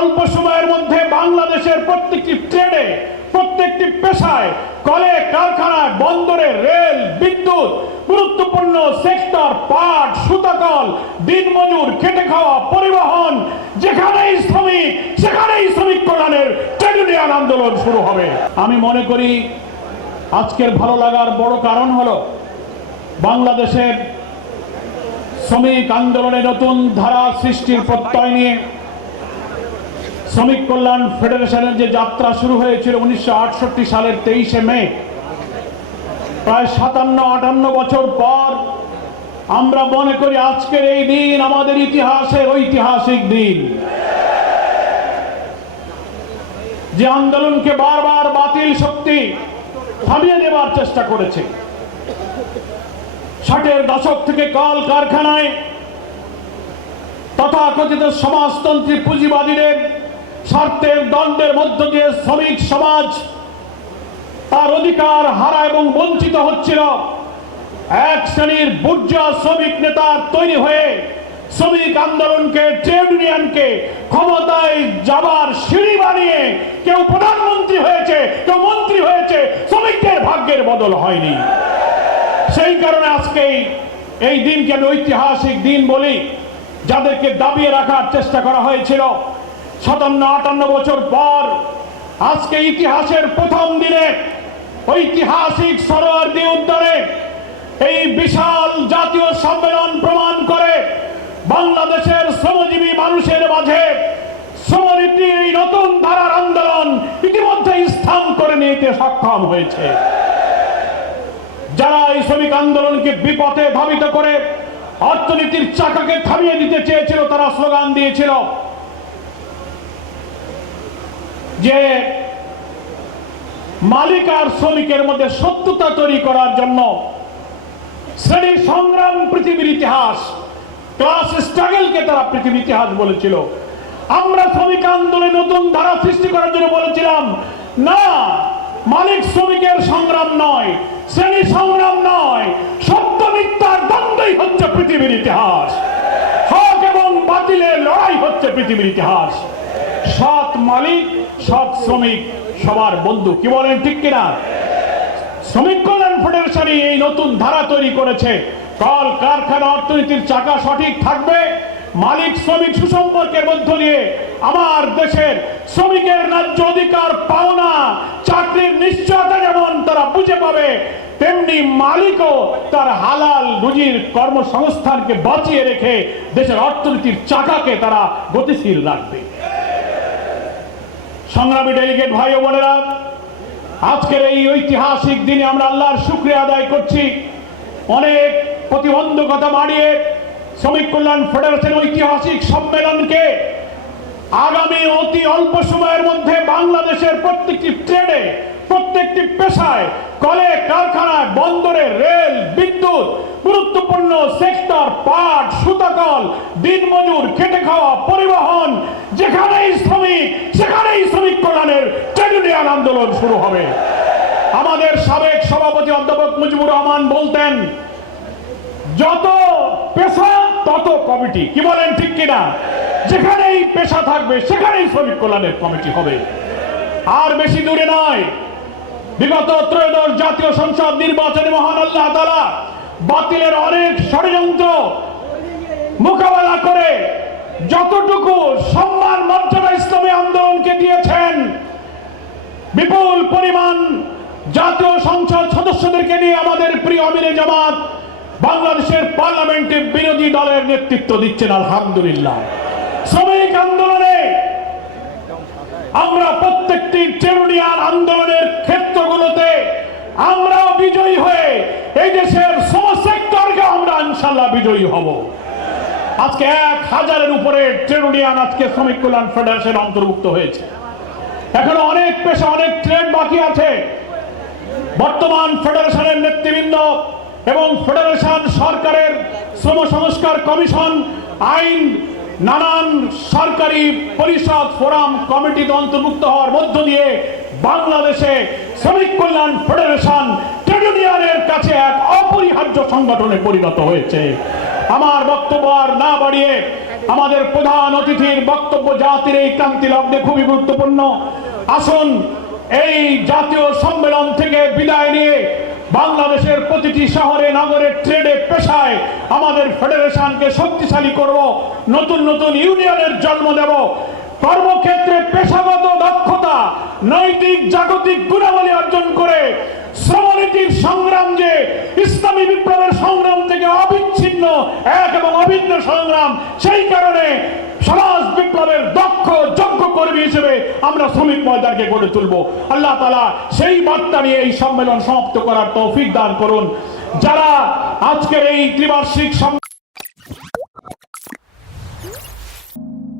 অল্প সময়ের মধ্যে বাংলাদেশের প্রত্যেকটি ট্রেডে, প্রত্যেকটি পেশায়, কলে কারখানায়, বন্দরে, রেল, বিদ্যুৎ, গুরুত্বপূর্ণ সেক্টর, পাট, সুতাকল, দিনমজুর, খেটে খাওয়া, পরিবহন, যেখানেই শ্রমিক সেখানেই শ্রমিক কল্যাণের ট্রেড ইউনিয়ন আন্দোলন শুরু হবে। আমি মনে করি আজকের ভালো লাগার বড় কারণ হলো বাংলাদেশের শ্রমিক আন্দোলনে নতুন ধারা সৃষ্টির প্রত্যয় নিয়ে শ্রমিক কল্যাণ ফেডারেশনের যে যাত্রা শুরু হয়েছিল 1968 সালের 23শে মে, প্রায় 57-58 বছর পর আমরা মনে করি আজকের এই দিন আমাদের ইতিহাসের ঐতিহাসিক দিন। যে আন্দোলনকে বারবার বাতিল শক্তি থামিয়ে দেওয়ার চেষ্টা করেছে, 60-এর দশক থেকে কল কারখানায় তথাকথিত সমাজতন্ত্রী পুঁজিবাদীদের স্বার্থের দ্বন্দ্বের মধ্য দিয়ে শ্রমিক সমাজ তার অধিকার হারা এবং বঞ্চিত হচ্ছিল। এক শ্রেণীর বুর্জোয়া শ্রমিক নেতা তৈরি হয়ে শ্রমিক আন্দোলনকে, ট্রেড ইউনিয়নকে ক্ষমতায় যাবার সিঁড়ি বানিয়ে কেউ প্রধানমন্ত্রী হয়েছে, কেউ মন্ত্রী হয়েছে, শ্রমিকদের ভাগ্যের বদল হয়নি। সেই কারণে আজকে এই দিনকে আমি ঐতিহাসিক দিন বলি। যাদেরকে দাবিয়ে রাখার চেষ্টা করা হয়েছিল 57-58 বছর পর আজকে ইতিহাসের প্রথম দিনে ঐতিহাসিক সরোয়ার্দী উদ্যানে এই বিশাল জাতীয় সম্মেলন প্রমাণ করে বাংলাদেশের শ্রমজীবী মানুষের মাঝে শ্রমনীতির এই নতুন ধারার আন্দোলন ইতিমধ্যে স্থান করে নিতে সক্ষম হয়েছে। যারা এই শ্রমিক আন্দোলনকে বিপথে ধাবিত করে অর্থনীতির চাকাকে থামিয়ে দিতে চেয়েছিল, তারা স্লোগান দিয়েছিল যে মালিক আর শ্রমিকের মধ্যে শত্রুতা তৈরি করার জন্য শ্রেণী সংগ্রাম পৃথিবীর ইতিহাস, ক্লাস স্ট্রাগলকে তারা পৃথিবীর ইতিহাস বলেছিল। আমরা শ্রমিক আন্দোলনে নতুন ধারা সৃষ্টি করার জন্য বলেছিলাম না, মালিক শ্রমিকের সংগ্রাম নয়, শ্রেণী সংগ্রাম নয়, সত্য মিথ্যার দ্বন্দ্বই হচ্ছে পৃথিবীর ইতিহাস। হক এবং বাতিলের লড়াই হচ্ছে পৃথিবীর ইতিহাস। সৎ মালিক, সৎ শ্রমিক সবার বন্ধু। কি বলেন, ঠিক কিনা? শ্রমিক কল্যাণ ফেডারেশন এই নতুন ধারা তৈরি করেছে। কল কারখানা অর্থনীতির চাকা সঠিক থাকবে, মালিক শ্রমিক সুসম্পর্কের মধ্য দিয়ে আমার দেশের শ্রমিকের ন্যায্য অধিকার পাওনা, চাকরির নিশ্চয়তা যেমন তারা বুঝে পাবে, তেমনি মালিকও তার হালাল রুজির কর্মসংস্থানকে বাঁচিয়ে রেখে দেশের অর্থনীতির চাকাকে তারা গতিশীল রাখবে। সংগ্রামী ডেলিগেট ভাই ও বোনেরা, আজকের এই ঐতিহাসিক দিনে আমরা আল্লাহর শুকরিয়া আদায় করছি। অনেক প্রতিবন্ধকতা মারিয়ে শ্রমিক কল্যাণ ফেডারেশন ঐতিহাসিক সম্মেলনকে আগামী অতি অল্প সময়ের মধ্যে বাংলাদেশের প্রত্যেকটি ট্রেডে, প্রত্যেকটি পেশায়, কলে কারখানায়, বন্দরে, রেল, বিদ্যুৎ, গুরুত্বপূর্ণ সেক্টর, পাট, সুতাকল, দিনমজুর, খেটে খাওয়া, পরিবহন, যেখানেই শ্রমিক সেখানেই শ্রমিক কল্যাণের ট্রেড ইউনিয়ন আন্দোলন শুরু হবে। আমাদের সাবেক সভাপতি অধ্যাপক মুজিবুর রহমান বলতেন, যত পেশা তত কমিটি। কি বলেন, ঠিক কিনা? যেখানেই পেশা থাকবে সেখানেই শ্রমিক কল্যাণের কমিটি হবে। আর বেশি দূরে নয়, বিগত ত্রয়োদশ জাতীয় সংসদ নির্বাচনে মহান আল্লাহ তাআলা বাতিলের অনেক ষড়যন্ত্র মোকাবেলা করে যতটুকু সম্মান মর্যাদা ইসলামী আন্দোলনকে দিয়েছেন, বিপুল পরিমাণ জাতীয় সংসদ সদস্যদেরকে নিয়ে আমাদের প্রিয় আমিরে জামাত বাংলাদেশের পার্লামেন্টে বিরোধী দলের নেতৃত্ব দিচ্ছেন। আলহামদুলিল্লাহ। শ্রমিক আন্দোলনে আমরা প্রত্যেকটি ট্রেড ইউনিয়ন আন্দোলনের ক্ষেত্রগুলোতে আমরাও বিজয়ী হয়ে এই দেশের সমস্ত সেক্টরকে আমরা ইনশাআল্লাহ বিজয়ী হব। আজকে 1000-এর উপরে ট্রেড ইউনিয়ন আজকে শ্রমিক কল্যাণ ফেডারেশন অন্তর্ভুক্ত হয়েছে। এখনো অনেক পেশা, অনেক ট্রেড বাকি আছে। বর্তমান ফেডারেশনের নেতৃবৃন্দ এবং ফেডারেশন সরকারের শ্রম সংস্কার কমিশন, আইন, নানান সরকারি পরিষদ, ফোরাম, কমিটিতে অন্তর্ভুক্ত হওয়ার মধ্য দিয়ে বাংলাদেশে শ্রমিক কল্যাণ ফেডারেশন ট্রেড ইউনিয়নের কাছে এক অপরিহার্য সংগঠনে পরিণত হয়েছে। আমার বক্তব্য আর না বাড়িয়ে আমাদের প্রধান অতিথির বক্তব্য জাতির এই ক্রান্তি লগ্নে খুবই গুরুত্বপূর্ণ। আসুন এই জাতীয় সম্মেলন থেকে বিদায় নিয়ে বাংলাদেশের প্রতিটি শহরে নগরে ট্রেডে পেশায় আমাদের ফেডারেশনকে শক্তিশালী করব, নতুন নতুন ইউনিয়নের জন্ম দেব, কর্মক্ষেত্রে পেশাগত দক্ষতা নৈতিক জাগতিক গুণাবলী অর্জন করে শ্রমনীতির সংগ্রাম যে ইসলামী বিপ্লবের সংগ্রাম থেকে অবিচ্ছিন্ন এক এবং অভিন্ন সংগ্রাম, সেই কারণে সমাজ বিপ্লবের দক্ষ যোগ্য কর্মী হিসেবে আমরা শ্রমিক ময়দানকে গড়ে তুলব। আল্লাহ তাআলা সেই বার্তা নিয়ে এই সম্মেলন সমাপ্ত করার তৌফিক দান করুন। যারা আজকের এই ত্রিবার্ষিক